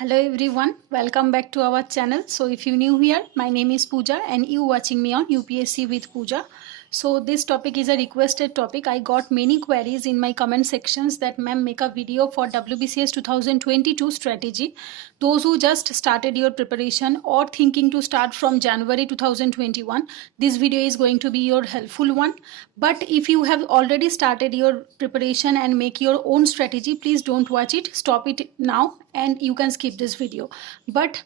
Hello everyone, welcome back to our channel. So if you new here, my name is Pooja and you watching me on UPSC with Pooja. So this topic is a requested topic. I got many queries in my comment sections that ma'am make a video for WBCS 2022 strategy. Those who just started your preparation or thinking to start from January 2021, this video is going to be your helpful one. But if you have already started your preparation and make your own strategy, please don't watch it, stop it now and you can skip this video. But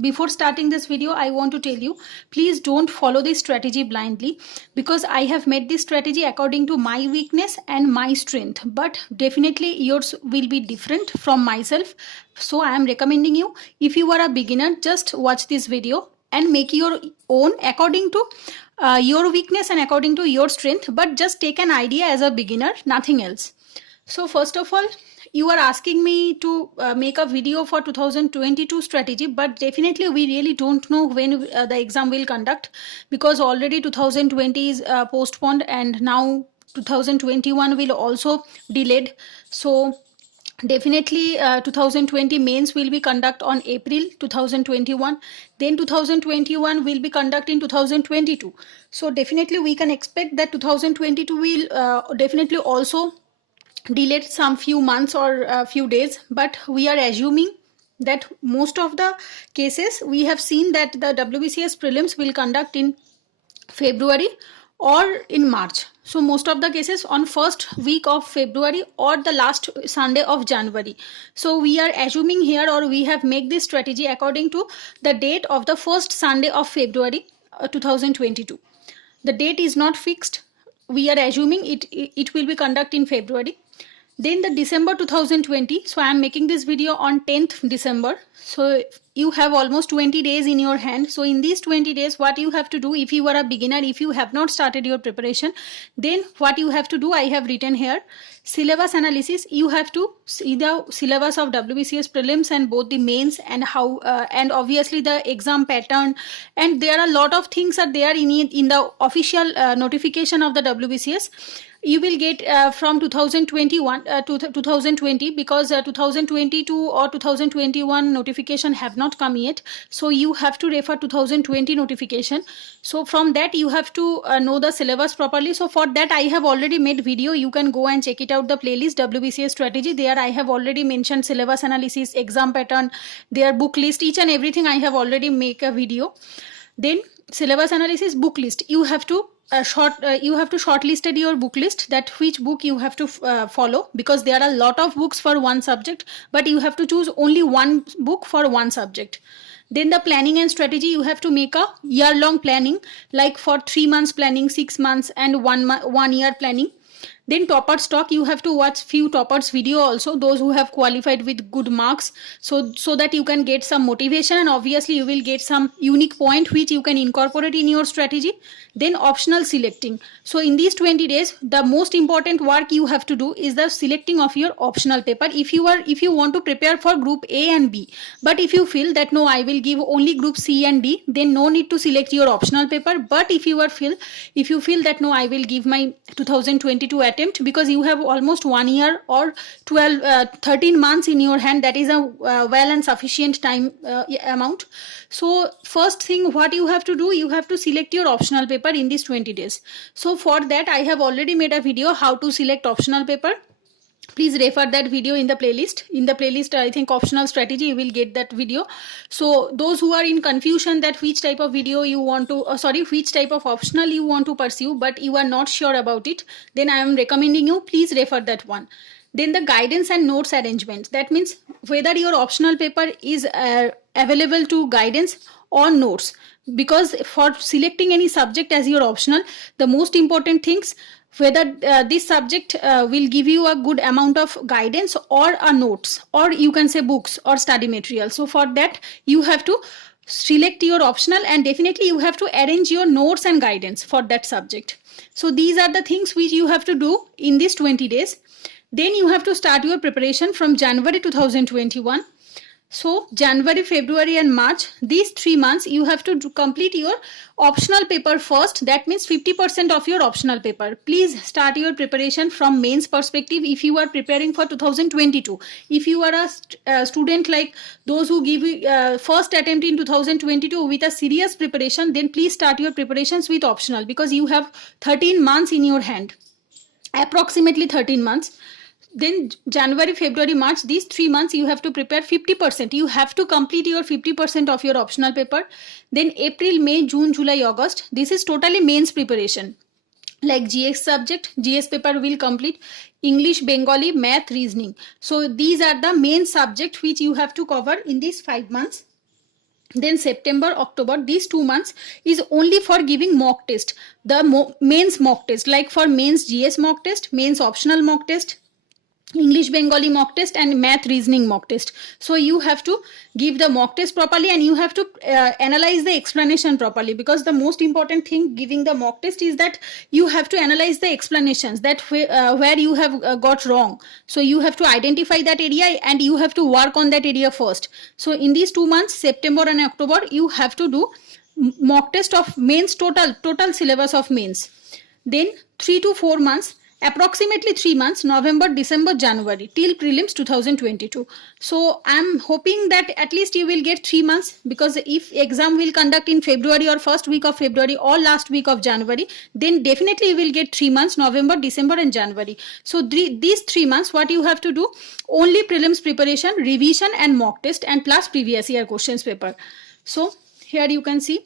before starting this video, I want to tell you, please don't follow this strategy blindly, because I have made this strategy according to my weakness and my strength, but definitely yours will be different from myself. So I am recommending you, if you are a beginner, just watch this video and make your own according to your weakness and according to your strength, but just take an idea as a beginner, nothing else. So first of all, you are asking me to make a video for 2022 strategy, but definitely we really don't know when the exam will conduct, because already 2020 is postponed and now 2021 will also delayed. So definitely 2020 mains will be conduct on April 2021, then 2021 will be conduct in 2022. So definitely we can expect that 2022 will definitely also delayed some few months or a few days, but we are assuming that most of the cases we have seen that the WBCS prelims will conduct in February or in March. So most of the cases on first week of February or the last Sunday of January. So we are assuming here, or we have made this strategy according to the date of the first Sunday of February 2022. The date is not fixed. We are assuming it will be conduct in February. Then the December 2020, so I am making this video on 10th December. So you have almost 20 days in your hand. So in these 20 days, what you have to do, if you are a beginner, if you have not started your preparation, then what you have to do, I have written here, syllabus analysis. You have to see the syllabus of WBCS prelims and both the mains, and how and obviously the exam pattern, and there are a lot of things are there in the official notification of the WBCS. You will get from 2021 to 2020, because 2022 or 2021 notification have not come yet. So you have to refer 2020 notification. So from that you have to know the syllabus properly. So for that I have already made video. You can go and check it out, the playlist WBCS strategy. There I have already mentioned syllabus analysis, exam pattern, their book list, each and everything I have already make a video. Then syllabus analysis, book list. You have to shortlisted your book list, that which book you have to follow, because there are a lot of books for one subject, but you have to choose only one book for one subject. Then the planning and strategy, you have to make a year-long planning, like for 3 months planning, 6 months and 1 year planning. Then topper stock, you have to watch few toppers video also, those who have qualified with good marks, so that you can get some motivation, and obviously you will get some unique point which you can incorporate in your strategy. Then optional selecting. So in these 20 days, the most important work you have to do is the selecting of your optional paper. If you want to prepare for group A and B, but if you feel that no, I will give only group C and D, then no need to select your optional paper. But if you feel that no, I will give my 2022 attempt, because you have almost 1 year or 13 months in your hand, that is a well and sufficient time amount. So first thing what you have to do, you have to select your optional paper in these 20 days. So for that I have already made a video how to select optional paper. Please refer that video in the playlist. In the playlist, I think optional strategy, you will get that video. So those who are in confusion that which type of video you want to, which type of optional you want to pursue, but you are not sure about it, then I am recommending you, please refer that one. Then the guidance and notes arrangement. That means whether your optional paper is available to guidance or notes, because for selecting any subject as your optional, the most important things, whether this subject will give you a good amount of guidance or a notes, or you can say books or study material. So for that you have to select your optional, and definitely you have to arrange your notes and guidance for that subject. So these are the things which you have to do in these 20 days. Then you have to start your preparation from January 2021. So January, February and March, these 3 months you have to complete your optional paper first. That means 50% of your optional paper. Please start your preparation from mains perspective if you are preparing for 2022. If you are a student like those who give first attempt in 2022 with a serious preparation, then please start your preparations with optional, because you have 13 months in your hand, approximately 13 months. Then January, February, March, these 3 months you have to prepare 50%. You have to complete your 50% of your optional paper. Then April, May, June, July, August, this is totally mains preparation. Like GS subject, GS paper will complete, English, Bengali, math, reasoning. So these are the main subject which you have to cover in these 5 months. Then September, October, these 2 months is only for giving mock test, the mains mock test, like for mains GS mock test, mains optional mock test, English, Bengali mock test and math, reasoning mock test. So you have to give the mock test properly, and you have to analyze the explanation properly, because the most important thing giving the mock test is that you have to analyze the explanations, that where you have got wrong. So you have to identify that area and you have to work on that area first. So in these 2 months, September and October, you have to do mock test of mains, total syllabus of mains. Then 3 to 4 months, approximately 3 months, November, December, January, till prelims 2022. So I'm hoping that at least you will get 3 months, because if exam will conduct in February or first week of February or last week of January, then definitely you will get 3 months, November, December and January. So these 3 months, what you have to do, only prelims preparation, revision and mock test, and plus previous year questions paper. So here you can see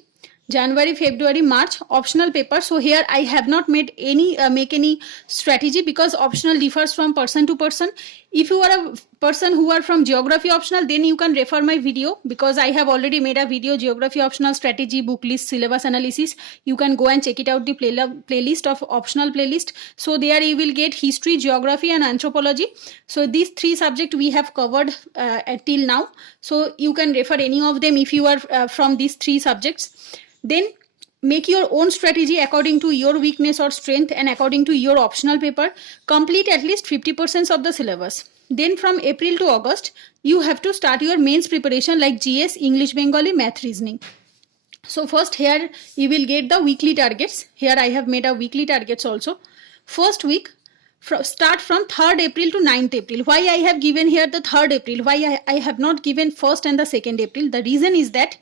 January, February, March, optional paper. So here I have not made any make any strategy, because optional differs from person to person. If you are a person who are from geography optional, then you can refer my video, because I have already made a video, geography optional strategy, book list, syllabus analysis. You can go and check it out, the playlist of optional playlist. So there you will get history, geography and anthropology. So these 3 subjects we have covered till now. So you can refer any of them if you are from these 3 subjects. Then make your own strategy according to your weakness or strength and according to your optional paper. Complete at least 50% of the syllabus. Then from April to August, you have to start your mains preparation like GS, English, Bengali, math, reasoning. So first here you will get the weekly targets. Here I have made a weekly targets also. First week, start from 3rd April to 9th April. Why I have given here the 3rd April? Why I have not given 1st and the 2nd April? The reason is that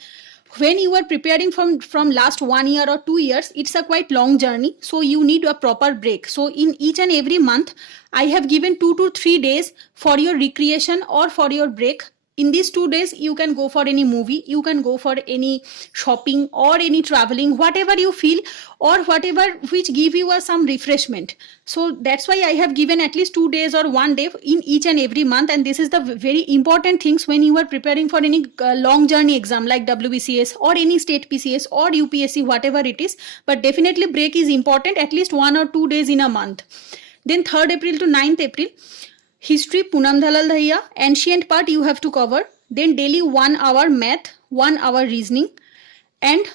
when you are preparing from last 1 year or 2 years, it's a quite long journey. So you need a proper break. So in each and every month, I have given 2 to 3 days for your recreation or for your break. In these 2 days, you can go for any movie, you can go for any shopping or any traveling, whatever you feel, or whatever which give you some refreshment. So that's why I have given at least 2 days or 1 day in each and every month. And this is the very important things when you are preparing for any long journey exam like WBCS or any state PCS or UPSC, whatever it is. But definitely break is important, at least 1 or 2 days in a month. Then 3rd April to 9th April, history, Poonam Dalal Dahiya, ancient part you have to cover. Then daily 1 hour math, 1 hour reasoning, and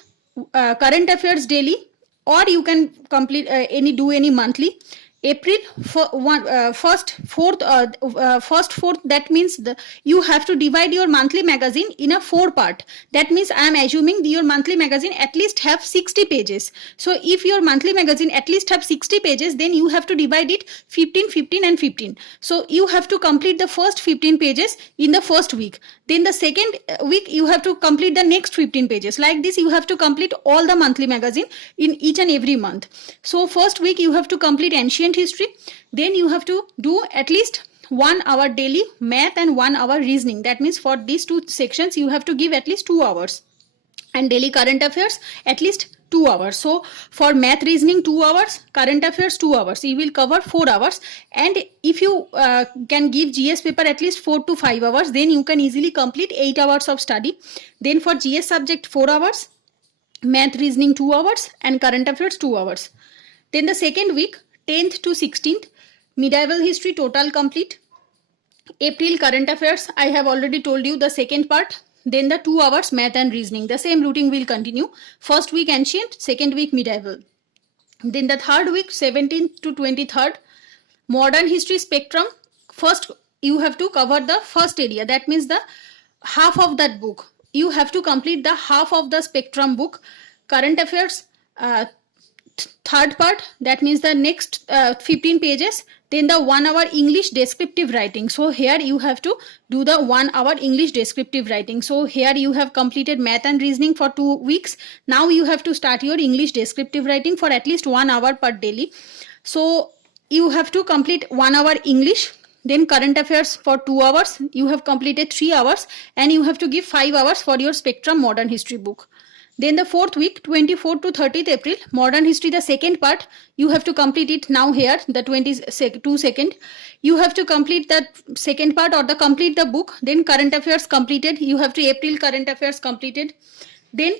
current affairs daily, or you can complete do any monthly. April first, 4th, that means you have to divide your monthly magazine in a 4 part. That means I am assuming your monthly magazine at least have 60 pages. So if your monthly magazine at least have 60 pages, then you have to divide it 15, 15 and 15. So you have to complete the first 15 pages in the first week. Then the second week you have to complete the next 15 pages. Like this you have to complete all the monthly magazine in each and every month. So first week you have to complete ancient history. Then you have to do at least 1 hour daily math and 1 hour reasoning. That means for these 2 sections you have to give at least 2 hours. And daily current affairs at least 2 hours. So for math, reasoning 2 hours, current affairs 2 hours. You will cover 4 hours. And if you can give GS paper at least 4 to 5 hours, then you can easily complete 8 hours of study. Then for GS subject 4 hours, math, reasoning 2 hours and current affairs 2 hours. Then the second week, 10th to 16th, medieval history total complete. April current affairs, I have already told you the second part. Then the 2 hours math and reasoning. The same routine will continue. First week ancient, second week medieval. Then the third week, 17th to 23rd, modern history spectrum. First you have to cover the first area. That means the half of that book. You have to complete the half of the spectrum book, current affairs, third part, that means the next 15 pages, then the 1 hour English descriptive writing. So here you have to do the 1 hour English descriptive writing. So here you have completed math and reasoning for 2 weeks. Now you have to start your English descriptive writing for at least 1 hour per daily. So you have to complete 1 hour English, then current affairs for 2 hours. You have completed 3 hours, and you have to give 5 hours for your spectrum modern history book. Then the fourth week, 24th to 30th April, modern history, the second part, you have to complete it now here, the 22nd. You have to complete that second part or the complete the book. Then current affairs completed. You have to April current affairs completed. Then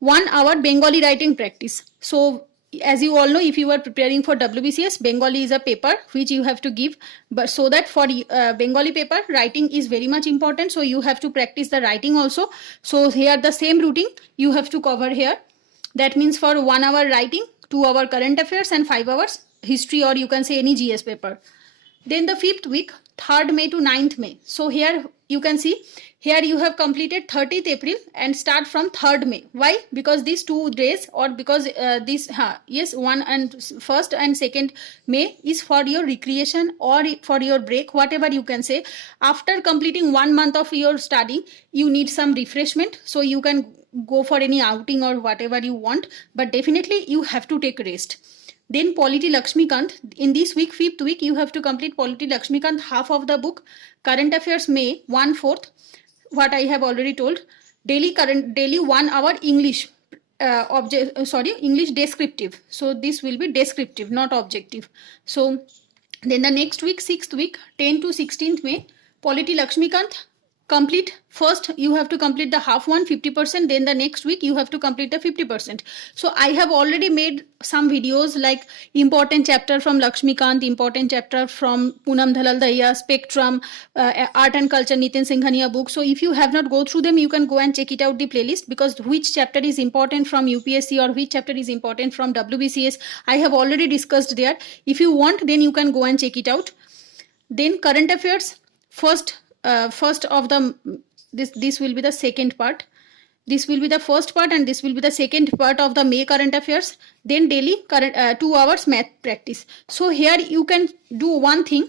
1 hour Bengali writing practice. So as you all know, if you are preparing for WBCS, Bengali is a paper which you have to give, but so that for Bengali paper, writing is very much important. So you have to practice the writing also. So here the same routine you have to cover here. That means for 1 hour writing, 2 hour current affairs, and 5 hours history, or you can say any GS paper. Then the fifth week, 3rd May to 9th May. So here you can see, here you have completed 30th April and start from 3rd May. Why? Because these 2 days, or because yes, 1 and 1st and 2nd May is for your recreation or for your break, whatever you can say. After completing 1 month of your study, you need some refreshment. So you can go for any outing or whatever you want, but definitely you have to take rest. Then Polity Lakshmikant, in this week, 5th week, you have to complete Polity Lakshmikant, half of the book. Current affairs May, 1/4, what I have already told. Daily 1 hour English, English descriptive. So this will be descriptive, not objective. So then the next week, 6th week, 10 to 16th May, Polity Lakshmikant, complete. First you have to complete the half one, 50%, then the next week you have to complete the 50%. So I have already made some videos like important chapter from Lakshmikant, important chapter from Poonam Dhalal Dahiya, Spectrum, Art and Culture, Nitin Singhania book. So if you have not go through them, you can go and check it out the playlist, because which chapter is important from UPSC or which chapter is important from WBCS, I have already discussed there. If you want, then you can go and check it out. Then current affairs, first of the this will be the second part. This will be the first part, and this will be the second part of the May current affairs. Then daily current 2 hours math practice. So here you can do one thing.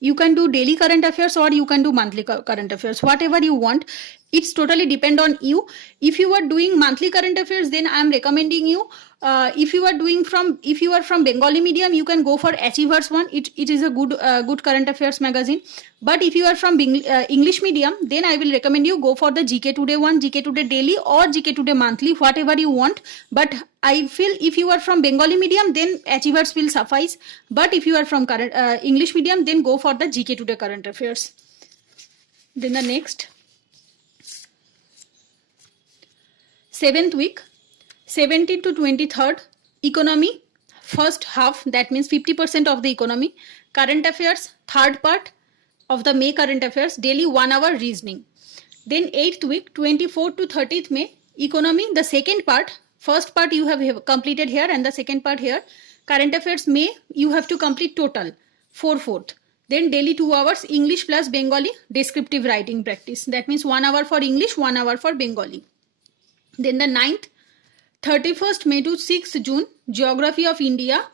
You can do daily current affairs or you can do monthly current affairs, whatever you want. It's totally depend on you. If you are doing monthly current affairs, then I am recommending you, if you are from Bengali medium, you can go for Achievers one. It is a good current affairs magazine. But if you are from English medium, then I will recommend you go for the GK Today one, GK Today daily or GK Today monthly, whatever you want. But I feel if you are from Bengali medium, then Achievers will suffice. But if you are from English medium, then go for the GK Today current affairs. Then the next 7th week, 17th to 23rd, economy, first half, that means 50% of the economy. Current affairs, third part of the May current affairs, daily 1 hour reasoning. Then 8th week, 24th to 30th May, economy, the second part. First part you have completed here and the second part here. Current affairs May, you have to complete total, 4/4. Then daily 2 hours, English plus Bengali, descriptive writing practice. That means 1 hour for English, 1 hour for Bengali. Then the 9th, 31st May to 6th June, Geography of India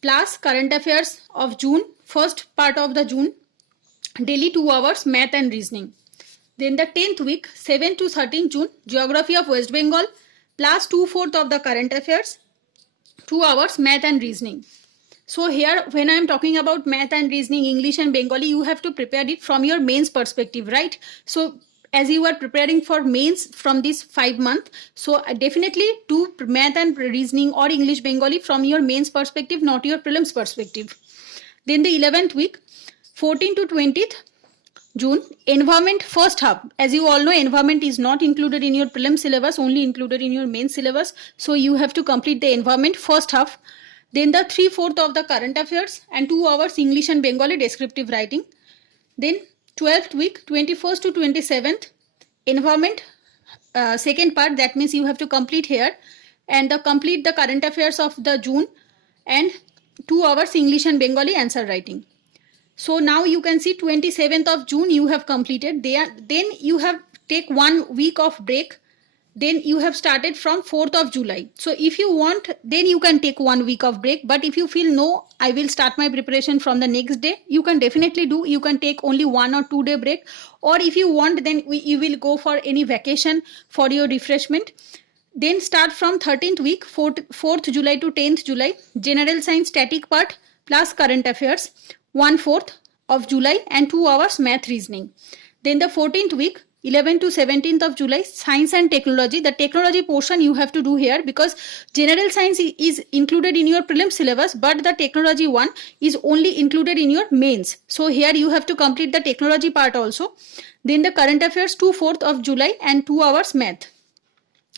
plus Current Affairs of June, first part of the June, daily 2 hours, Math and Reasoning. Then the 10th week, 7th to 13th June, Geography of West Bengal plus 2/4 of the Current Affairs, 2 hours, Math and Reasoning. So here when I am talking about Math and Reasoning, English and Bengali, you have to prepare it from your mains perspective, right? So as you are preparing for mains from this 5 month, so definitely do Math and Reasoning or English Bengali from your mains perspective, not your prelims perspective. Then the 11th week, 14th to 20th June, environment first half. As you all know, environment is not included in your prelim syllabus, only included in your main syllabus. So you have to complete the environment first half. Then the 3/4 of the current affairs and 2 hours English and Bengali descriptive writing. Then 12th week, 21st to 27th, environment, second part, that means you have to complete here and complete the current affairs of the June and 2 hours English and Bengali answer writing. So now you can see 27th of June you have completed. Then you have take 1 week of break. Then you have started from 4th of July. So if you want, then you can take 1 week of break. But if you feel no, I will start my preparation from the next day, you can definitely do. You can take only 1 or 2 day break. Or if you want, then you will go for any vacation for your refreshment. Then start from 13th week, 4th July to 10th July, general science static part plus current affairs, 1/4 of July and 2 hours math reasoning. Then the 14th week, 11th to 17th of July, science and technology. The technology portion you have to do here because general science is included in your prelim syllabus, but the technology one is only included in your mains. So here you have to complete the technology part also. Then the current affairs, 2/4 of July and 2 hours math.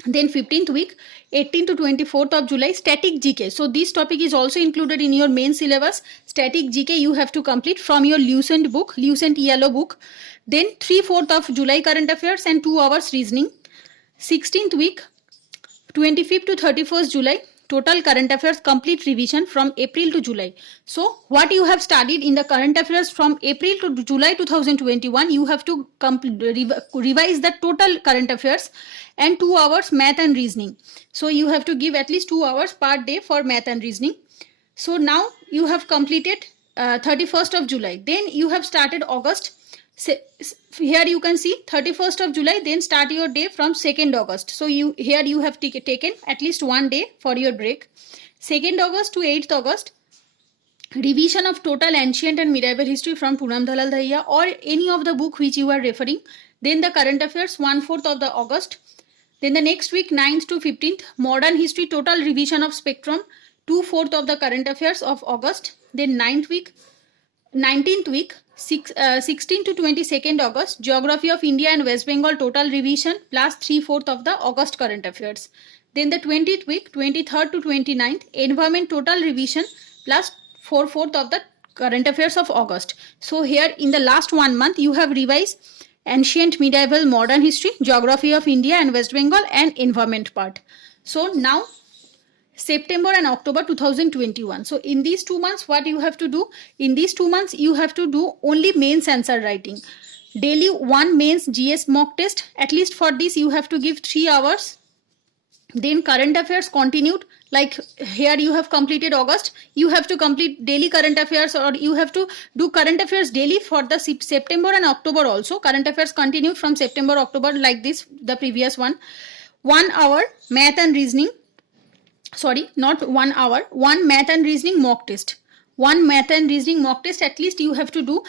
Then 15th week, 18th to 24th of July, static GK. So this topic is also included in your main syllabus. Static GK you have to complete from your Lucent book, Lucent yellow book. Then 3/4 of July current affairs and 2 hours reasoning. 16th week, 25th to 31st July, total current affairs complete revision from April to July. So what you have studied in the current affairs from April to July 2021, you have to revise the total current affairs and 2 hours math and reasoning. So you have to give at least 2 hours per day for math and reasoning. So now you have completed 31st of July. Then you have started August. Here you can see 31st of July, then start your day from 2nd August. So here you have taken at least 1 day for your break. 2nd August to 8th August, revision of total ancient and medieval history from Poonam Dalal Dahiya or any of the book which you are referring. Then the current affairs, 1/4 of the August. Then the next week, 9th to 15th, modern history total revision of spectrum, 2/4 of the current affairs of August. Then 19th week, 16th to 22nd August, geography of India and West Bengal total revision plus 3/4 of the August current affairs. Then the 20th week, 23rd to 29th, environment total revision plus 4/4 of the current affairs of August. So here in the last 1 month, you have revised ancient, medieval, modern history, geography of India and West Bengal and environment part. So now September and October 2021. So in these 2 months, what you have to do? In these 2 months, you have to do only mains answer writing. Daily 1 mains GS mock test. At least for this, you have to give 3 hours. Then current affairs continued. Like here you have completed August. You have to complete daily current affairs, or you have to do current affairs daily for the September and October also. Current affairs continued from September, October like this, the previous one. 1 hour math and reasoning. Sorry, not 1 hour, 1 math and reasoning mock test. 1 math and reasoning mock test at least you have to do.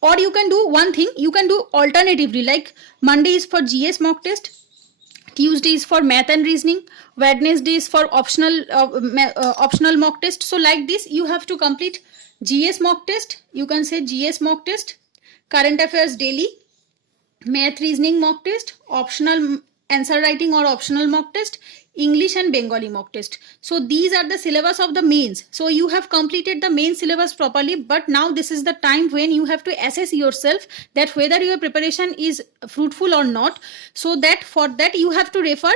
Or you can do one thing, you can do alternatively, like Monday is for GS mock test, Tuesday is for math and reasoning, Wednesday is for optional mock test. So like this you have to complete GS mock test, you can say GS mock test, current affairs daily, math reasoning mock test, optional answer writing or optional mock test, English and Bengali mock test. So these are the syllabus of the mains. So you have completed the main syllabus properly, but now this is the time when you have to assess yourself that whether your preparation is fruitful or not. So that for that you have to refer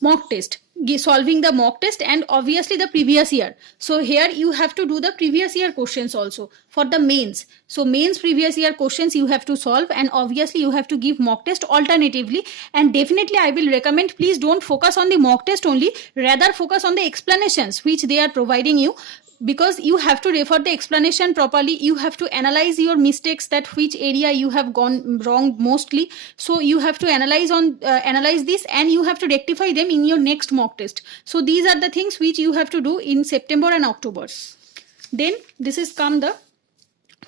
mock test, solving the mock test and obviously the previous year. So here you have to do the previous year questions also for the mains. So mains previous year questions you have to solve, and obviously you have to give mock test alternatively. And definitely I will recommend, please don't focus on the mock test only, rather focus on the explanations which they are providing you, because you have to refer the explanation properly. You have to analyze your mistakes, that which area you have gone wrong mostly. So you have to analyze this and you have to rectify them in your next mock test. So these are the things which you have to do in September and October. Then this is come the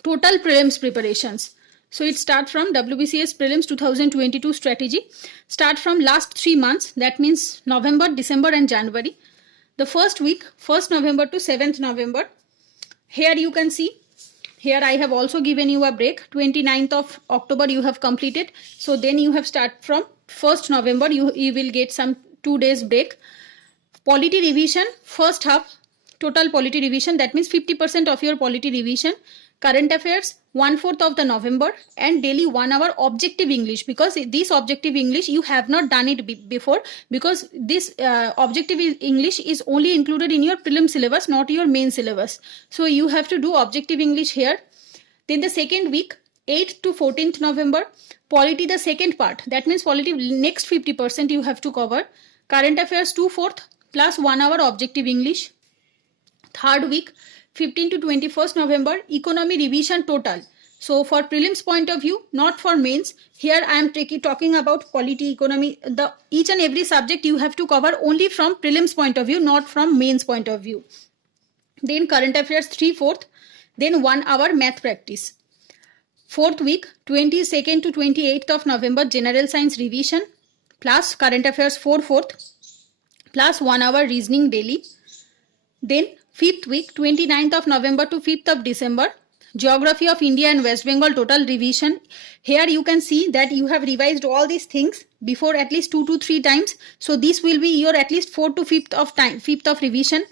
total prelims preparations. So it starts from WBCS prelims 2022 strategy. Start from last 3 months, that means November, December and January. The first week, 1st November to 7th November. Here you can see, here I have also given you a break. 29th of October you have completed. So then you have start from 1st November, you will get some 2 days break. Polity revision, first half, total polity revision, that means 50% of your polity revision. Current affairs, 1/4 of the November, and daily 1 hour objective English, because this objective English you have not done it before, because this objective English is only included in your prelim syllabus, not your main syllabus. So you have to do objective English here. Then the second week, 8th to 14th November, polity the second part, that means polity next 50% you have to cover. Current affairs 2/4 plus 1 hour objective English. Third week, 15th to 21st November, economy revision total. So for prelims point of view, not for mains, here I am talking about polity, economy, the each and every subject you have to cover only from prelims point of view, not from mains point of view. Then current affairs 3/4, then 1 hour math practice. Fourth week, 22nd to 28th of November, general science revision plus current affairs 4/4 plus 1 hour reasoning daily. Then fifth week, 29th of November to 5th of December, geography of India and West Bengal total revision. Here you can see that you have revised all these things before at least 2 to 3 times. So this will be your at least 4th to 5th of revision.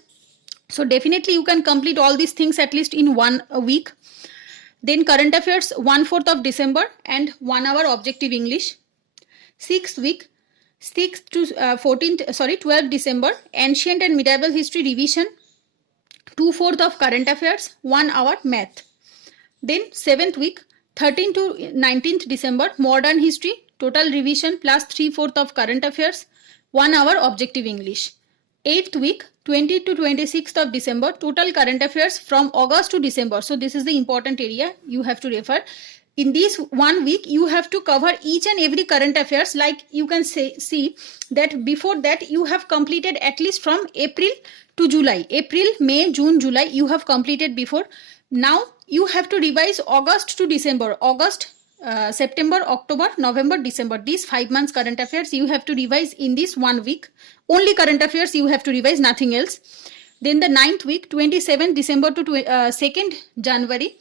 So definitely you can complete all these things at least in 1 week. Then current affairs 1/4 of December and 1 hour objective English. Sixth week, 6th to 12th December, ancient and medieval history revision. 2/4 of current affairs, 1 hour math. Then 7th week, 13th to 19th December, modern history total revision plus 3/4 of current affairs, 1 hour objective English. 8th week, 20th to 26th of December, total current affairs from August to December. So this is the important area you have to refer. In this 1 week, you have to cover each and every current affairs. Like you can see that before that you have completed at least from April to July. April, May, June, July you have completed before. Now you have to revise August to December. August, September, October, November, December. These 5 months current affairs you have to revise in this 1 week. Only current affairs you have to revise, nothing else. Then the 9th week, 27th December to 2nd January,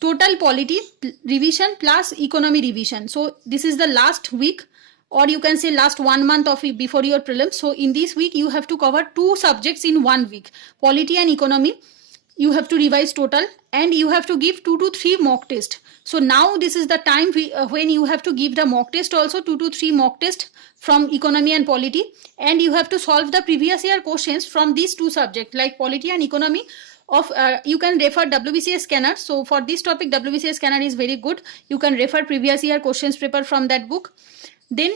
total polity revision plus economy revision. So this is the last week, or you can say last 1 month of before your prelims. So in this week you have to cover 2 subjects in 1 week, polity and economy. You have to revise total, and you have to give 2 to 3 mock tests. So now this is the time when you have to give the mock test also, 2 to 3 mock tests from economy and polity, and you have to solve the previous year questions from these 2 subjects like polity and economy. You can refer WBCS scanner. So for this topic WBCS scanner is very good. You can refer previous year questions paper from that book. Then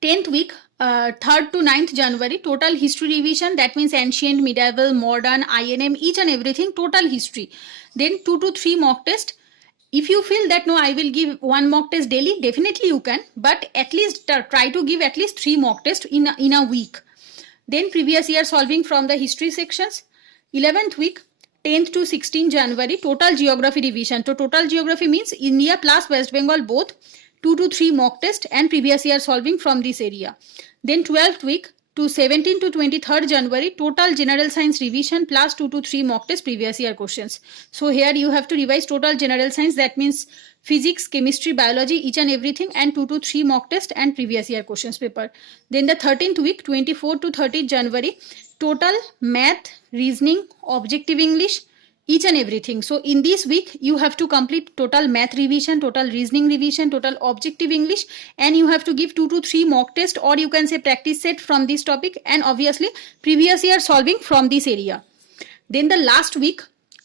10th week, 3rd to 9th January, total history revision, that means ancient, medieval, modern, INM, each and everything, total history. Then 2 to 3 mock test. If you feel that no, I will give 1 mock test daily, definitely you can, but at least try to give at least 3 mock tests in a week. Then previous year solving from the history sections. 11th week, 10th to 16th January, total geography revision. So total geography means India plus West Bengal both, 2 to 3 mock test and previous year solving from this area. Then 12th week to 17th to 23rd January, total general science revision plus 2 to 3 mock test previous year questions. So here you have to revise total general science, that means physics, chemistry, biology, each and everything, and 2 to 3 mock test and previous year questions paper. Then the 13th week, 24th to 30th January, total math, reasoning, objective English, each and everything. So in this week you have to complete total math revision, total reasoning revision, total objective English, and you have to give 2 to 3 mock test, or you can say practice set from this topic, and obviously previous year solving from this area. Then the last week,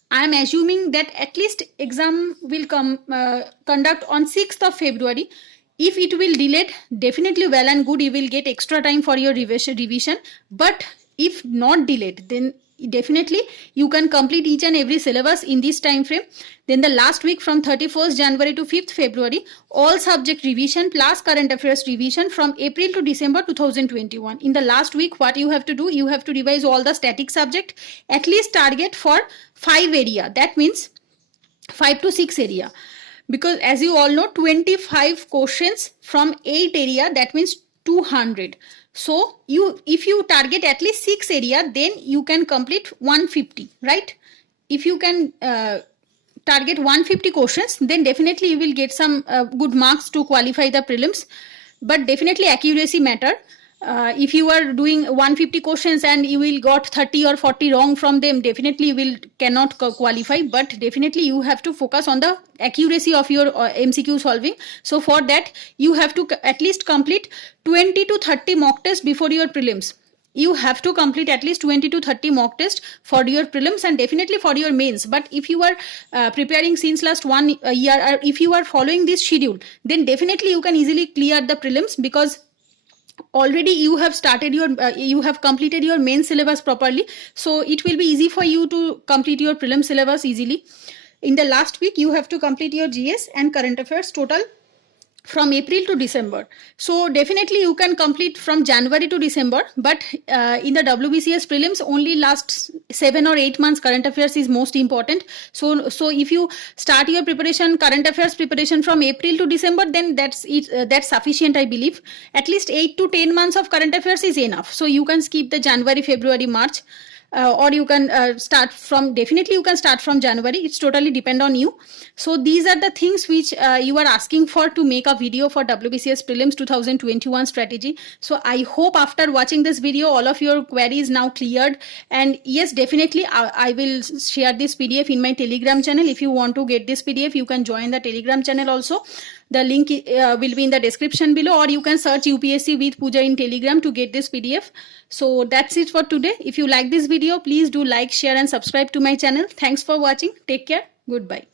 I am assuming that at least exam will conduct on 6th of February. If it will delayed, definitely well and good, you will get extra time for your revision. But if not delayed, then definitely you can complete each and every syllabus in this time frame. Then the last week from 31st January to 5th February, all subject revision plus current affairs revision from April to December 2021. In the last week, what you have to do, you have to revise all the static subject, at least target for 5 area. That means 5 to 6 area. Because as you all know, 25 questions from 8 area, that means 200. So if you target at least 6 area, then you can complete 150, right? If you can target 150 questions, then definitely you will get some good marks to qualify the prelims. But definitely accuracy matter. If you are doing 150 questions and you will got 30 or 40 wrong from them, definitely you cannot qualify. But definitely you have to focus on the accuracy of your MCQ solving. So for that you have to at least complete 20 to 30 mock tests before your prelims. you have to complete at least 20 to 30 mock tests for your prelims and definitely for your mains. But if you are preparing since last 1 year, or if you are following this schedule, then definitely you can easily clear the prelims, because already you have started your you have completed your main syllabus properly, so it will be easy for you to complete your prelim syllabus easily. In the last week you have to complete your GS and current affairs total from April to December. So definitely you can complete from January to December, but in the WBCS prelims only last 7 or 8 months current affairs is most important. So if you start your preparation, current affairs preparation from April to December, then that's it, that's sufficient, I believe. At least 8 to 10 months of current affairs is enough. So you can skip the January, February, March. Or you can start from, definitely you can start from January. It's totally depend on you. So these are the things which you are asking for to make a video for WBCS prelims 2021 strategy. So I hope after watching this video all of your queries now cleared. And yes, definitely I will share this PDF in my Telegram channel. If you want to get this PDF, you can join the Telegram channel also. The link will be in the description below, or you can search UPSC with Pooja in Telegram to get this PDF. So that's it for today. If you like this video, please do like, share and subscribe to my channel. Thanks for watching. Take care. Goodbye.